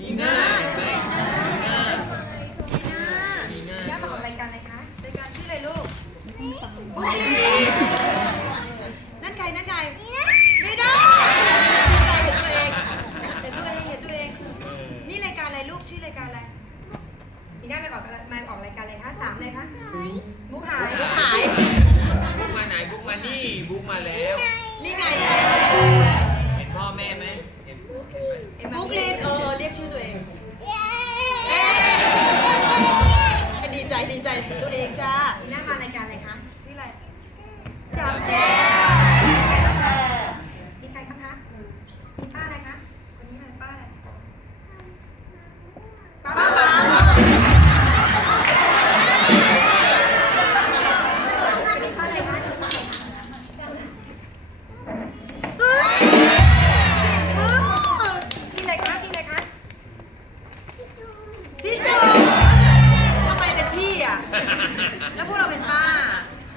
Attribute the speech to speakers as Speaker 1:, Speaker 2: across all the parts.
Speaker 1: มีหน้า
Speaker 2: ไหมมีหน้า
Speaker 3: มีหน้าแล้วไปออกรายการอะไรคะรายการชื่ออะไรลูกมีหนานั่นไงนั่นไงมีนามีนาเห็นตัวเองเห็นตัวเองเห็นตัวเอง นี่รายการอะไรลูกชื่อรายการอะไร มีนาไปออกมาออกรายการอะไรคะสามเลยคะบุกหายบุกหาย
Speaker 1: บุกมาไหนบุกมานี่บุกมาแล้
Speaker 4: ว
Speaker 3: นี่ไง
Speaker 1: เห็นพ่อแม่ไหม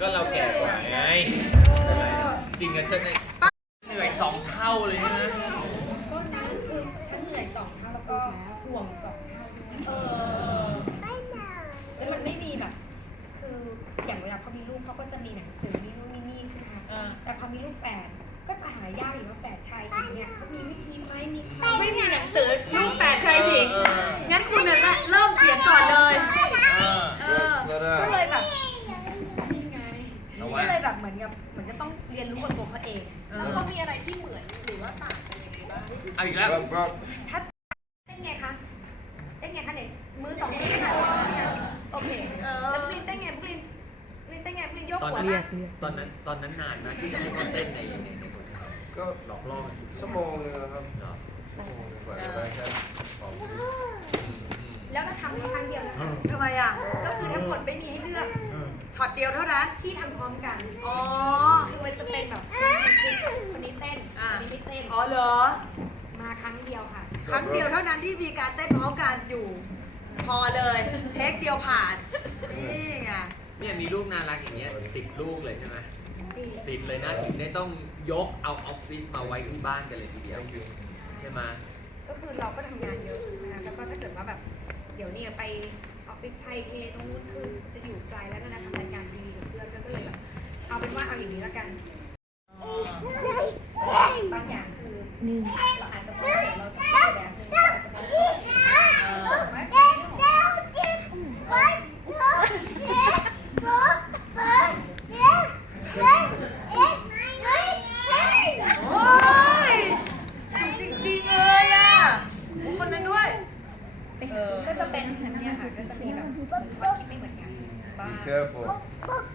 Speaker 1: ็เราแก่กว่าไงจริงกันเช่นนี้เหนื่อยสองเท่าเลยนะ ก็
Speaker 3: ันเหนื่อยสองเท่าแล้วก็ห่วงสองเท่าเออแล้มันไม่มีแบบ คืออย่างเวลาเขามีลูกเขาก็จะมีหนังสือมีนู่นมีนี่ใช่ไหม แต่พอมีลูกแปดก็จะหายากอยู่ว่าแปดชายอย่างเนี้ยเขามีแบบเหมือนกับเหมือนจะต้องเรียนรู้กับตัวเขาเอง แล้วเขามีอะไรที่เหมือนหรือว่าต่างอะไรบ้างอีกแล้วถ้าเต้นไงคะเต้นไงคะเนี่ยมือสองมือโอเคแล้วพี่เต้นไงพี่พี่เต้นไงพี่ยกหัวนะ
Speaker 1: ตอนนั้น ตอนนั้นนานนะที่จะให้เขาเต้นในในในน
Speaker 2: ก็หลอกล่อชั่วโมงเลยครับ แล้
Speaker 3: วก็ทำแค่ครั้งเดียวนะทำไมอ่ะ ก็คือทั้งหมดไม่มีให้เลือกช็อตเดียวเท่านั้นที่ทำพร้อมกัน อ๋อ คือมันจะเป็นแบบคนนี้เต้นคนนี้เต้นคนนี้เต้น อ๋อเหรอ มาครั้งเดียวค่ะ ครั้งเดียวเท่านั้นที่มีการเต้นพร้อมกันอยู่ พอเลย เทคเดียวผ่าน นี่ไง
Speaker 1: เนี่ยมีลูกน่ารักอย่างเงี้ยติดลูกเลยใช่ไหมติดเลยนะถึงได้ต้องยกเอาออฟฟิศมาไว้ที่บ้านกันเลยทีเดียว ใช่ไหม
Speaker 3: ก็คือเราก็ทํางานเยอะใช่ไหมแล้วก็ถ้าเกิดว่าแบบเดี๋ยวนี้ไปออฟฟิศไทยเทตรงนู้นคือจะอยู่ไกลางอย่างนี้ละกันบางอย่างคือเราอาจจะต้องก็จะเป็นแบบนี้ค่ะก็จะมีแบบความคิดไม่เหมือนกันบ้
Speaker 1: าง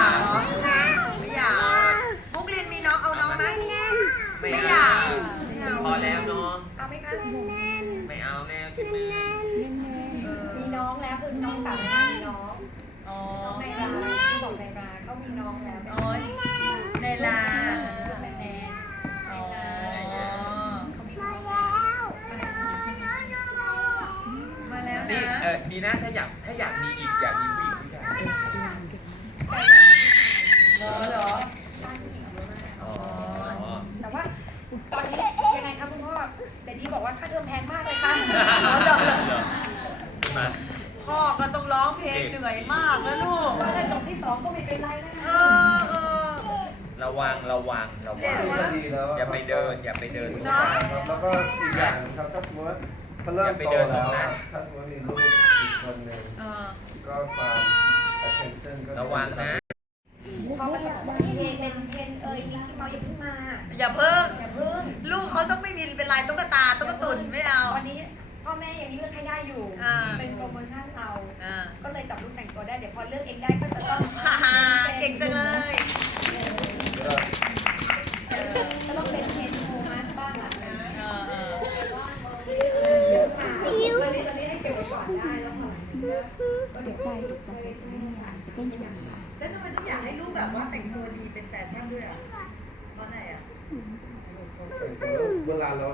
Speaker 1: พอแล้วเนาะ
Speaker 3: เอาไหมคะแน
Speaker 1: ่นไม่เอาแม่คือแน่นแน
Speaker 3: ่นมีน้องแล้วคือน้องสาวมีน้องน้องในลาบอกในลาเขามีน้องแล้วในลาดี
Speaker 1: เออดีนะ ถ้าอยาก ถ้าอยากมีอีกอยากมีอีกวังระวัง
Speaker 3: ระวัง
Speaker 1: อย่าไปเดินอย่าไปเดินนะ
Speaker 2: แล้วก็อีกอย่างครับถ้าสมมติเขาเริ่มโตแล้วถ้าสมมติมีลูกอีกคนหนึ่งก็ความ attention ก
Speaker 1: ็ระวังนะ
Speaker 3: เขาเป็นเพนเอ้ยที่เขาย่าเพิ่งมา อย่าเพิ่งอย่าเพิ่งลูกเขาต้องไม่มีเป็นลายต้องกตาต้องกตุ่นไม่เอาวันนี้พ่อแม่ยังเลือกให้ได้อยู่ เป็นโปรโมชั่นเราก็เลยจับลูกแต่งตัวได้เดี๋ยวพอเลือกเองได้ก็จะต้องเก่งจังเลยเดี๋ยวไปเต้นโชว์แล้วทำไมต้องอยากให้ลูกแบบว่าแต่งตัวดีเป็นแฟชั่นด้วยอ่ะตอนไหนอ่ะเวลาเรา